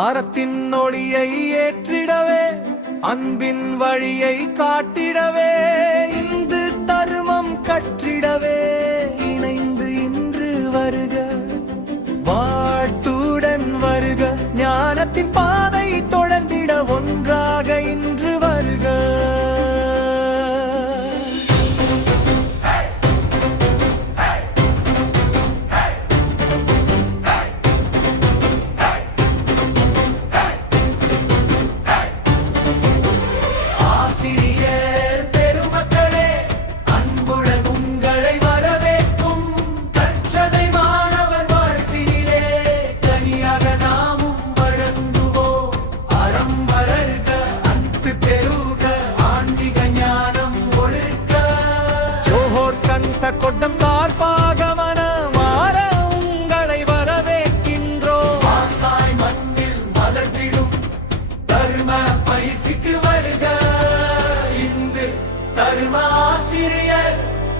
அறத்தின் ஒளியை ஏற்றிடவே அன்பின் வழியை காட்டிடவே இந்து தர்மம் கற்றிடவே இணைந்து இன்று வருக வாழ்த்துடன் வருக ஞானத்தின் பாதை தொடர்ந்திட ஒன்றாக இன்று வருக. கொட்டம் சார்பாக மனமாற உங்களை வரவேற்கின்றோம். ஆசாய் மண்ணில் மலர்ந்திடும் தர்ம பயிற்சிக்கு வருக இந்து தர்ம ஆசிரியர்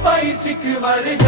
பயிற்சிக்கு வருக.